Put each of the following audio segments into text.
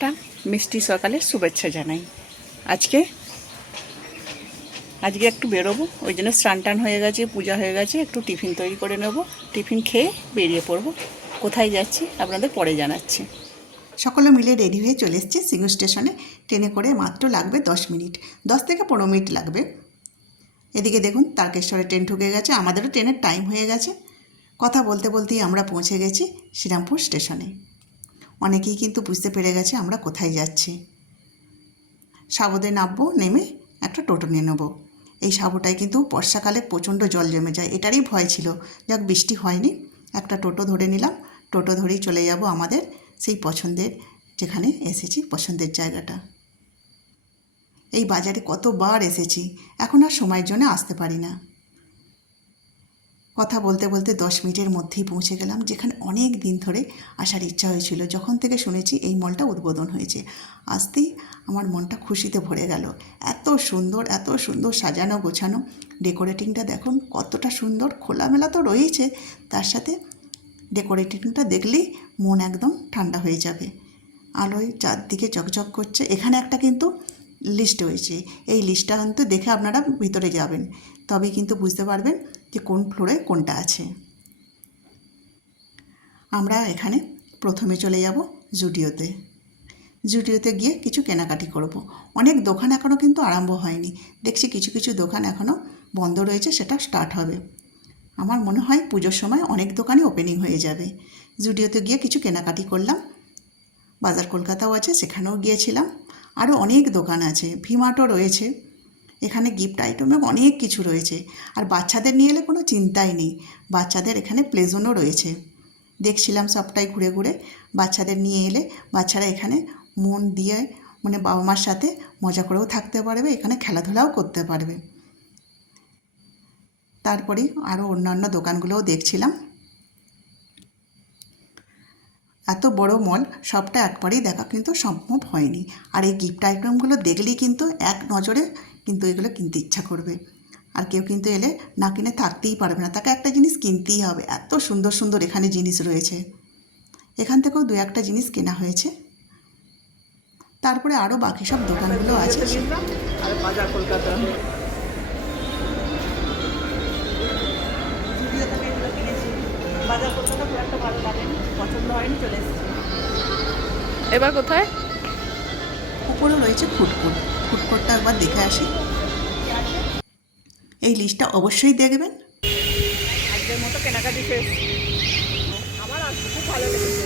একটা মিষ্টি সকালের শুভেচ্ছা জানাই। আজকে একটু বেরোবো, ওই জন্য স্নান টান হয়ে গেছে, পূজা হয়ে গেছে, একটু টিফিন তৈরি করে নেব, টিফিন খেয়ে বেরিয়ে পড়বো। কোথায় যাচ্ছি আপনাদের পরে জানাচ্ছি। সকলে মিলে রেডি হয়ে চলে এসেছি সিঙ্গুর স্টেশনে। ট্রেনে করে মাত্র লাগবে 10 মিনিট, 10 থেকে 15 মিনিট লাগবে। এদিকে দেখুন তারকেশ্বরে ট্রেন ঢুকে গেছে, আমাদেরও ট্রেনের টাইম হয়ে গেছে। কথা বলতে বলতেই আমরা পৌঁছে গেছি শ্রীরামপুর স্টেশনে। অনেকেই কিন্তু বুঝতে পেরে গেছে আমরা কোথায় যাচ্ছি। সাবুতে নামবো, নেমে একটা টোটো নিয়ে নেবো। এই সাবুটায় কিন্তু বর্ষাকালে প্রচণ্ড জল জমে যায়, এটারই ভয় ছিল। যাক বৃষ্টি হয়নি, একটা টোটো ধরে নিলাম। টোটো ধরেই চলে যাব আমাদের সেই পছন্দের, যেখানে এসেছি পছন্দের জায়গাটা। এই বাজারে কতবার এসেছি, এখন আর সময়ের জন্য আসতে পারি না। কথা বলতে বলতে 10 মিনিটের মধ্যেই পৌঁছে গেলাম, যেখানে অনেক দিন ধরে আসার ইচ্ছা হয়েছিল। যখন থেকে শুনেছি এই মলটা উদ্বোধন হয়েছে, আসতেই আমার মনটা খুশিতে ভরে গেল। এত সুন্দর সাজানো গোছানো, ডেকোরেটিংটা দেখুন কতটা সুন্দর। খোলামেলা তো রয়েছে, তার সাথে ডেকোরেটিংটা দেখলেই মন একদম ঠান্ডা হয়ে যাবে। আলোয় চারদিকে ঝকঝক করছে। এখানে একটা কিন্তু লিস্ট হয়েছে, এই লিস্টটা কিন্তু দেখে আপনারা ভিতরে যাবেন, তবেই কিন্তু বুঝতে পারবেন যে কোন ফ্লোরে কোনটা আছে। আমরা এখানে প্রথমে চলে যাব জুডিওতে গিয়ে কিছু কেনাকাটি করব। অনেক দোকান এখনও কিন্তু আরম্ভ হয়নি, দেখছি কিছু কিছু দোকান এখনও বন্ধ রয়েছে, সেটা স্টার্ট হবে। আমার মনে হয় পুজোর সময় অনেক দোকানই ওপেনিং হয়ে যাবে। জুডিওতে গিয়ে কিছু কেনাকাটি করলাম। বাজার কলকাতাও আছে, সেখানেও গিয়েছিলাম। আরও অনেক দোকান আছে, ভিমার্টও রয়েছে। এখানে গিফট আইটেমে অনেক কিছু রয়েছে। আর বাচ্চাদের নিয়ে এলে কোনো চিন্তাই নেই, বাচ্চাদের এখানে প্লে জোনও রয়েছে। দেখছিলাম সবটাই ঘুরে ঘুরে। বাচ্চাদের নিয়ে এলে বাচ্চারা এখানে মন দিয়ে, মানে বাবা মার সাথে মজা করেও থাকতে পারবে, এখানে খেলাধুলাও করতে পারবে। তারপরে আরও অন্যান্য দোকানগুলোও দেখছিলাম। এত বড় মল, সবটা একবারেই দেখা কিন্তু সম্ভব হয়নি। আর এই গিফট আইটেমগুলো দেখলেই কিন্তু এক নজরে কিন্তু এগুলো কিনতে ইচ্ছা করবে। আর কেউ কিন্তু এলে না কিনে থাকতেই পারবে না, তাকে একটা জিনিস কিনতেই হবে। এত সুন্দর সুন্দর এখানে জিনিস রয়েছে। এখান থেকেও দু একটা জিনিস কেনা হয়েছে। তারপরে আরও বাকি সব দোকানগুলো আছে। আর বাজার কলকাতা বাজার কলকাতা খুব একটা ভালো লাগেনি, পছন্দ হয়নি, চলে এসেছি। এবার কোথায়? উপরেও রয়েছে ফুডকোর্টটা একবার দেখে আসি। এই লিস্টটা অবশ্যই দেখবেন। আজকের মতো কেনাকাটি শেষ, আমার খুব ভালো লেগেছে।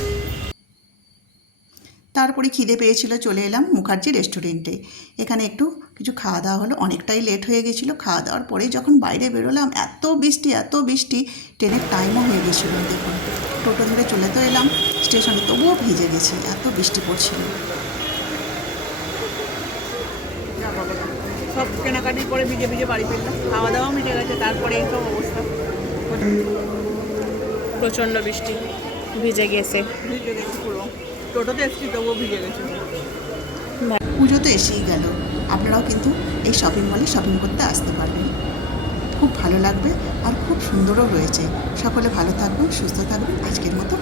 তারপরে খিদে পেয়েছিল, চলে এলাম মুখার্জি রেস্টুরেন্টে। এখানে একটু কিছু খাওয়া দাওয়া হলো, অনেকটাই লেট হয়ে গেছিলো। খাওয়া দাওয়ার পরে যখন বাইরে বেরোলাম, এত বৃষ্টি, ট্রেনের টাইমও হয়ে গেছিলো। দেখুন টোটো ধরে চলে তো এলাম স্টেশনে, তবুও ভিজে গেছি, এত বৃষ্টি পড়ছিল। সব কেনাকাটি করে ভিজে বাড়ি ফিরলাম, খাওয়া দাওয়াও মিটে গেছে। তারপরে এই সব অবস্থা, প্রচণ্ড বৃষ্টি, ভিজে গেছে পুরো। টোটোতে এসেছি তবুও ভিজে গেছে। পুজো তো এসেই গেল, আপনারাও কিন্তু এই শপিং মলে শপিং করতে আসতে পারবেন, খুব ভালো লাগবে। আর খুব সুন্দরও রয়েছে। সকলে ভালো থাকবেন, সুস্থ থাকবেন। আজকের মতো